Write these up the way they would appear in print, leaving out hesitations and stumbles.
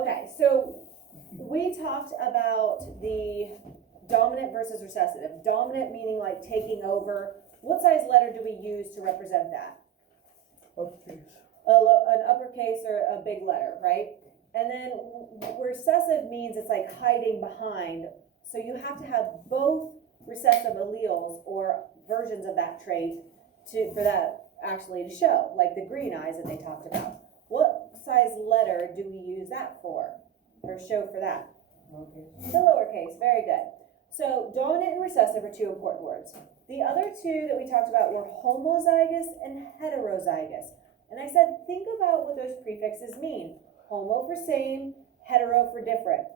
Okay, so we talked about the dominant versus recessive. Dominant meaning like taking over. What size letter do we use to represent that? Uppercase. An uppercase or a big letter, right? And then recessive means it's like hiding behind. So you have to have both recessive alleles or versions of that trait for that actually to show, like the green eyes that they talked about. What size letter do we use that for, or show for that? Okay. The lowercase, very good. So dominant and recessive are two important words. The other two that we talked about were homozygous and heterozygous. And I said, think about what those prefixes mean. Homo for same, hetero for different.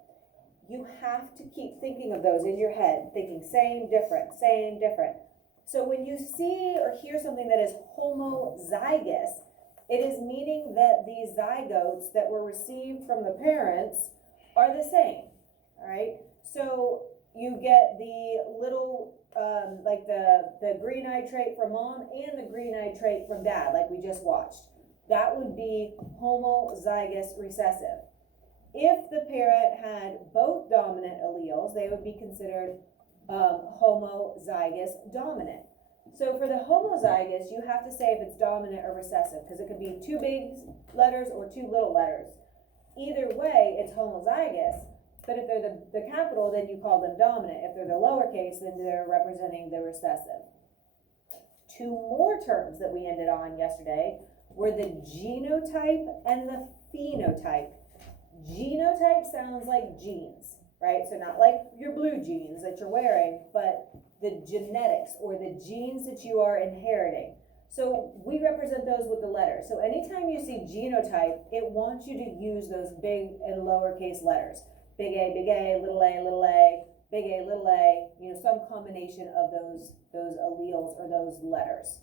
You have to keep thinking of those in your head, thinking same, different, same, different. So when you see or hear something that is homozygous, it is meaning that these zygotes that were received from the parents are the same, all right? So you get the little, like the green eye trait from mom and the green eye trait from dad, like we just watched. That would be homozygous recessive. If the parent had both dominant alleles, they would be considered homozygous dominant. So for the homozygous, you have to say if it's dominant or recessive, because it could be two big letters or two little letters. Either way, it's homozygous, but if they're the capital, then you call them dominant. If they're the lowercase, then they're representing the recessive. Two more terms that we ended on yesterday were the genotype and the phenotype. Genotype sounds like genes, right? So not like your blue jeans that you're wearing, but the genetics or the genes that you are inheriting. So we represent those with the letters. So anytime you see genotype, it wants you to use those big and lowercase letters. Big A, little a, big A, little a, you know, some combination of those alleles or those letters.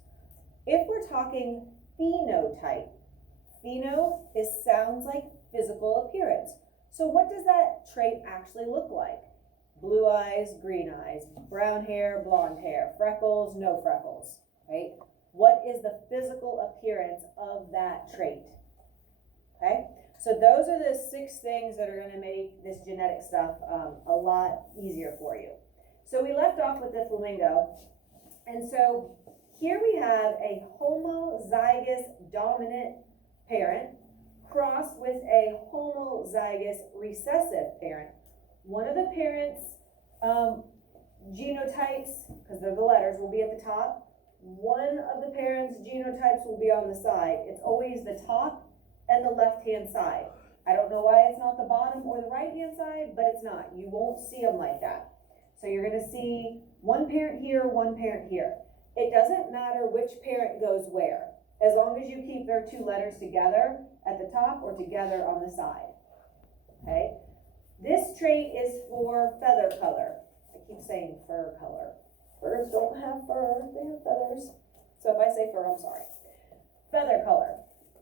If we're talking phenotype, pheno sounds like physical appearance. So what does that trait actually look like? Blue eyes, green eyes, brown hair, blonde hair, freckles, no freckles, right? What is the physical appearance of that trait? Okay, so those are the 6 things that are going to make this genetic stuff a lot easier for you. So we left off with the flamingo, and so here we have a homozygous dominant parent crossed with a homozygous recessive parent. One of the parents' genotypes, because they're the letters, will be at the top. One of the parents' genotypes will be on the side. It's always the top and the left-hand side. I don't know why it's not the bottom or the right-hand side, but it's not. You won't see them like that. So you're going to see one parent here, one parent here. It doesn't matter which parent goes where, as long as you keep their 2 letters together at the top or together on the side. Okay? This trait is for feather color. I keep saying fur color. Birds don't have fur, they have feathers. So if I say fur, I'm sorry. Feather color.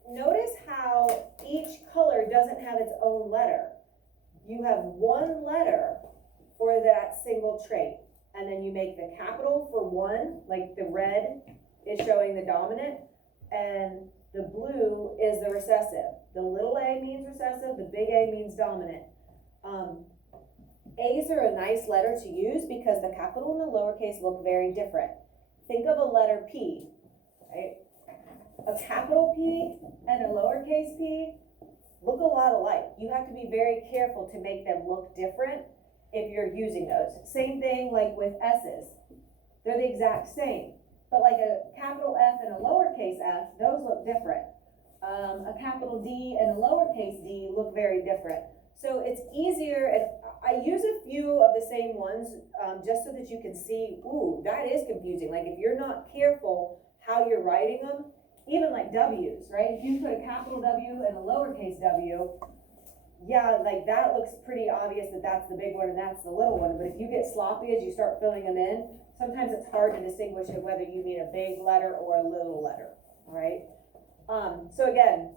Notice how each color doesn't have its own letter. You have one letter for that single trait. And then you make the capital for one, like the red is showing the dominant, and the blue is the recessive. The little a means recessive, the big A means dominant. A's are a nice letter to use because the capital and the lowercase look very different. Think of a letter P, right? A capital P and a lowercase p look a lot alike. You have to be very careful to make them look different if you're using those. Same thing like with S's. They're the exact same. But like a capital F and a lowercase f, those look different. A capital D and a lowercase d look very different. So it's easier, and I use a few of the same ones just so that you can see, ooh, that is confusing. Like if you're not careful how you're writing them, even like W's, right? If you put a capital W and a lowercase w, yeah, like that looks pretty obvious that that's the big one and that's the little one. But if you get sloppy as you start filling them in, sometimes it's hard to distinguish whether you mean a big letter or a little letter, all right? So again,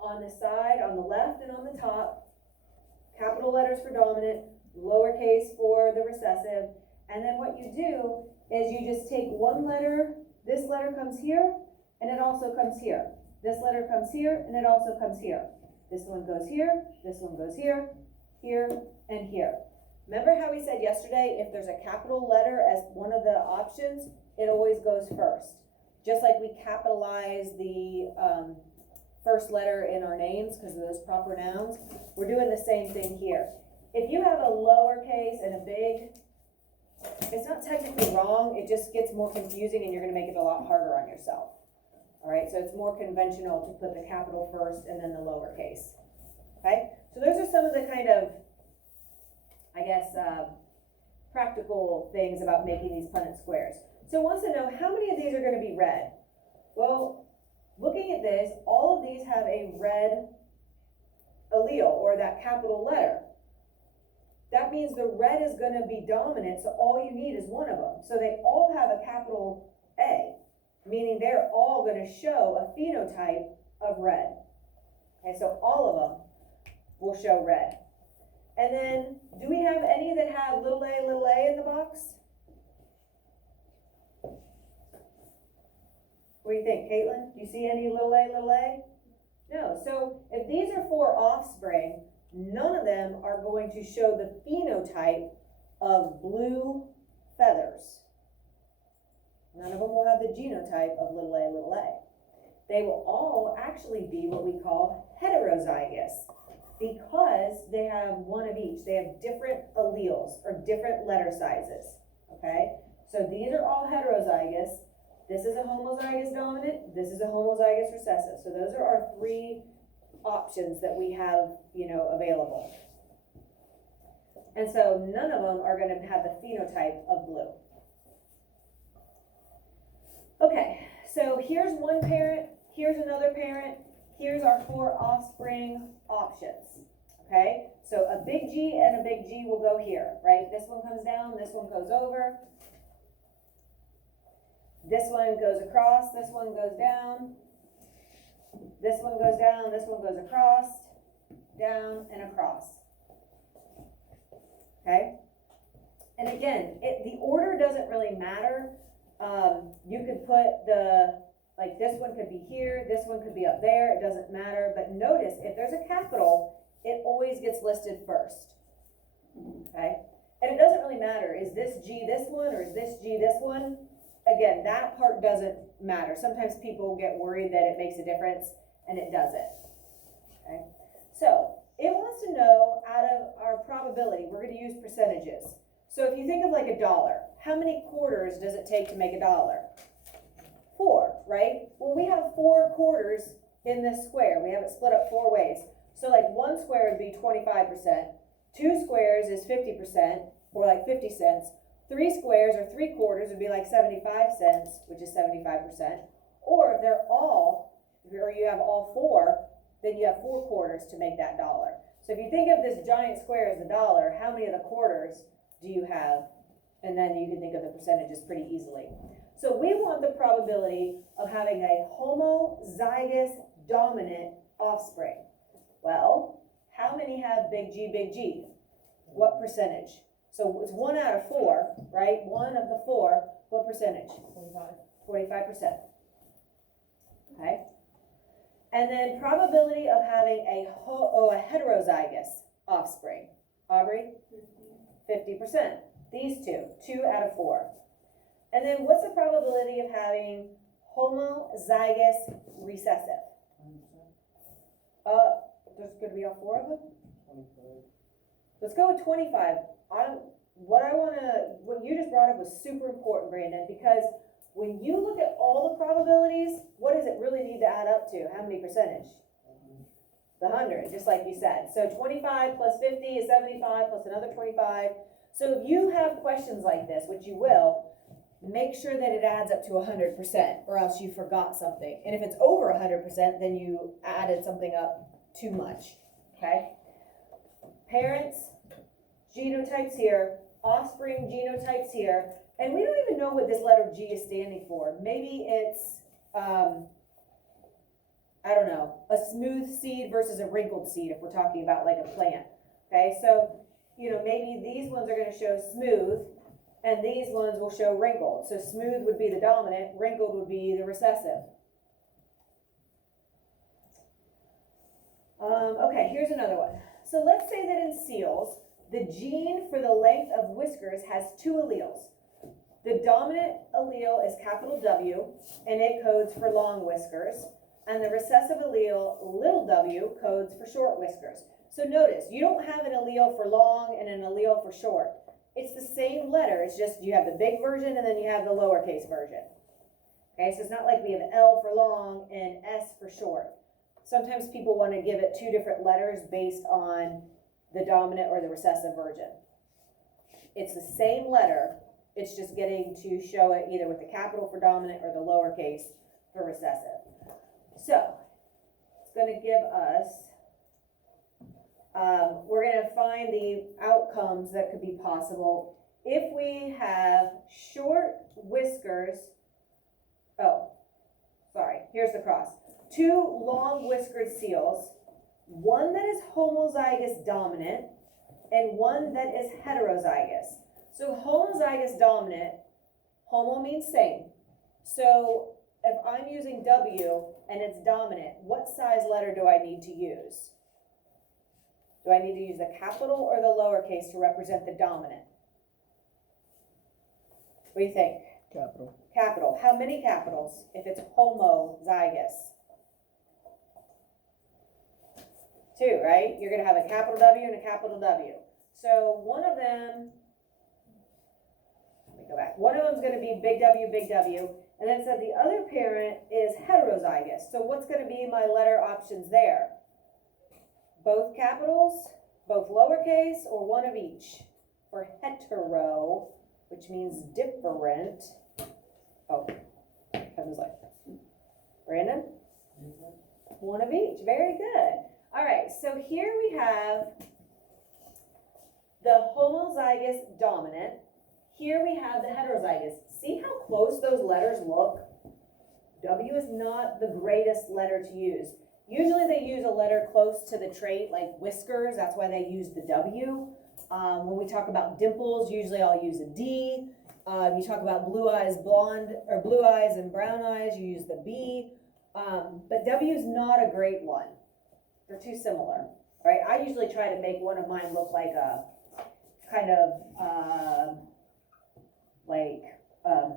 on the side, on the left and on the top, capital letters for dominant, lowercase for the recessive, and then what you do is you just take one letter, this letter comes here, and it also comes here. This letter comes here, and it also comes here. This one goes here, this one goes here, here, and here. Remember how we said yesterday, if there's a capital letter as one of the options, it always goes first. Just like we capitalize the first letter in our names because of those proper nouns, we're doing the same thing here. If you have a lowercase and a big, it's not technically wrong, it just gets more confusing and you're gonna make it a lot harder on yourself. All right, so it's more conventional to put the capital first and then the lowercase. Okay, so those are some of the kind of, I guess, practical things about making these Punnett squares. So it wants to know how many of these are going to be red. Well, looking at this, all of these have a red allele, or that capital letter. That means the red is going to be dominant, so all you need is one of them. So they all have a capital A, meaning they're all going to show a phenotype of red. Okay, so all of them will show red. And then, do we have any that have little a in the box? What do you think, Caitlin? Do you see any little a? No. So if these are 4 offspring, none of them are going to show the phenotype of blue feathers. None of them will have the genotype of little a. They will all actually be what we call heterozygous because they have one of each. They have different alleles or different letter sizes, okay? So these are all heterozygous. This is a homozygous dominant, this is a homozygous recessive. So those are our 3 options that we have, available. And so none of them are gonna have the phenotype of blue. Okay, so here's one parent, here's another parent, here's our 4 offspring options, okay? So a big G and a big G will go here, right? This one comes down, this one goes over. This one goes across, this one goes down. This one goes down, this one goes across, down, and across. Okay? And again, the order doesn't really matter. You could put this one could be here, this one could be up there, it doesn't matter. But notice, if there's a capital, it always gets listed first. Okay? And it doesn't really matter, is this G this one, or is this G this one? Again, that part doesn't matter. Sometimes people get worried that it makes a difference, and it doesn't. Okay? So, it wants to know, out of our probability, we're going to use percentages. So if you think of like $1, how many quarters does it take to make $1? 4, right? Well, we have 4 quarters in this square. We have it split up 4 ways. So like 1 square would be 25%, 2 squares is 50%, or like 50 cents. 3 squares or 3 quarters would be like 75 cents, which is 75%. Or if they're all, or you have all 4, then you have 4 quarters to make that $1. So if you think of this giant square as $1, how many of the quarters do you have? And then you can think of the percentages pretty easily. So we want the probability of having a homozygous dominant offspring. Well, how many have big G, big G? What percentage? So it's 1 out of 4, right? 1 of the 4, what percentage? 45%. Okay. And then probability of having a heterozygous offspring. Aubrey? 50%. These 2 out of 4. And then what's the probability of having homozygous recessive? There's going to be all 4 of them? 25. Let's go with 25. What you just brought up was super important, Brandon, because when you look at all the probabilities, what does it really need to add up to? How many percentage? The 100, just like you said. So 25 plus 50 is 75 plus another 25. So if you have questions like this, which you will, make sure that it adds up to 100%, or else you forgot something. And if it's over 100%, then you added something up too much, okay? Parents, genotypes here, offspring genotypes here, and we don't even know what this letter G is standing for. Maybe it's, I don't know, a smooth seed versus a wrinkled seed if we're talking about like a plant, okay? So, maybe these ones are going to show smooth, and these ones will show wrinkled. So smooth would be the dominant, wrinkled would be the recessive. Okay, here's another one. So let's say that in seals, the gene for the length of whiskers has two alleles. The dominant allele is capital W, and it codes for long whiskers, and the recessive allele, little w, codes for short whiskers. So notice, you don't have an allele for long and an allele for short. It's the same letter, it's just you have the big version and then you have the lowercase version. Okay, so it's not like we have L for long and S for short. Sometimes people want to give it two different letters based on the dominant or the recessive version. It's the same letter, it's just getting to show it either with the capital for dominant or the lowercase for recessive. So, it's going to give us, we're going to find the outcomes that could be possible if we have short whiskers. Here's the cross. Two long whiskered seals, one that is homozygous dominant and one that is heterozygous. So homozygous dominant, homo means same. So if I'm using W and it's dominant, what size letter do I need to use? Do I need to use the capital or the lowercase to represent the dominant? What do you think? Capital. Capital. How many capitals if it's homozygous? Two, right? You're going to have a capital W and a capital W. So one of them, let me go back. One of them is going to be big W, and then it said the other parent is heterozygous. So what's going to be my letter options there? Both capitals, both lowercase, or one of each? For hetero, which means different. Oh, Kevin's like, Brandon? One of each. Very good. All right, so here we have the homozygous dominant. Here we have the heterozygous. See how close those letters look? W is not the greatest letter to use. Usually they use a letter close to the trait, like whiskers. That's why they use the W. When we talk about dimples, usually I'll use a D. You talk about blue eyes, blonde, or blue eyes and brown eyes, you use the B. But W is not a great one. They're too similar, right? I usually try to make one of mine look like a kind of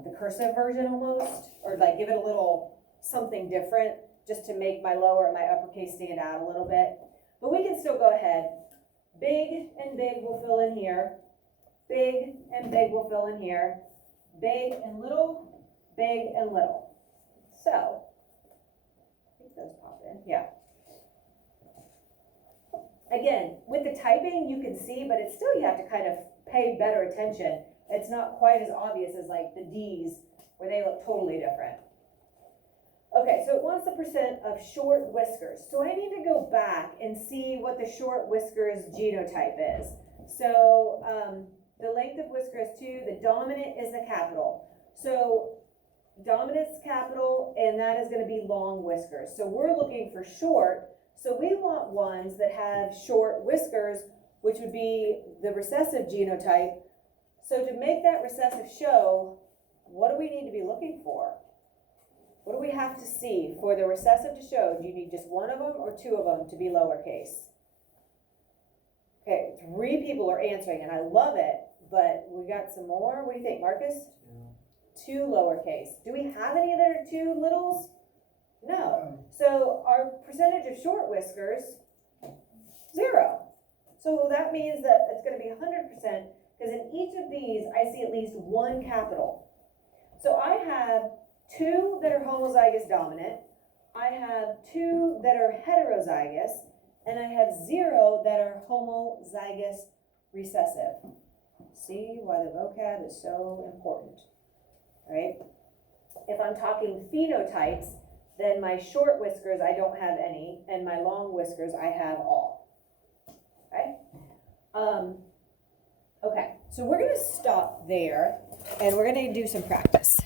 the cursive version almost, or like give it a little something different just to make my lower and my uppercase stand out a little bit. But we can still go ahead. Big and big will fill in here. Big and big will fill in here. Big and little, big and little. So, I think those pop in, yeah. Again, with the typing you can see, but it's still, you have to kind of pay better attention. It's not quite as obvious as like the D's where they look totally different. Okay, so it wants the percent of short whiskers. So I need to go back and see what the short whiskers genotype is. So the length of whisker is 2, the dominant is the capital. So dominant's capital, and that is going to be long whiskers. So we're looking for short. So we want ones that have short whiskers, which would be the recessive genotype. So to make that recessive show, what do we need to be looking for? What do we have to see for the recessive to show? Do you need just one of them or two of them to be lowercase? Okay, 3 people are answering, and I love it, but we got some more. What do you think, Marcus? Yeah. 2 lowercase. Do we have any other 2 littles? No. So our percentage of short whiskers, 0. So that means that it's going to be 100%, because in each of these, I see at least 1 capital. So I have 2 that are homozygous dominant, I have 2 that are heterozygous, and I have 0 that are homozygous recessive. See why the vocab is so important, right? If I'm talking phenotypes, then my short whiskers, I don't have any, and my long whiskers, I have all, okay? Okay, so we're gonna stop there, and we're gonna do some practice.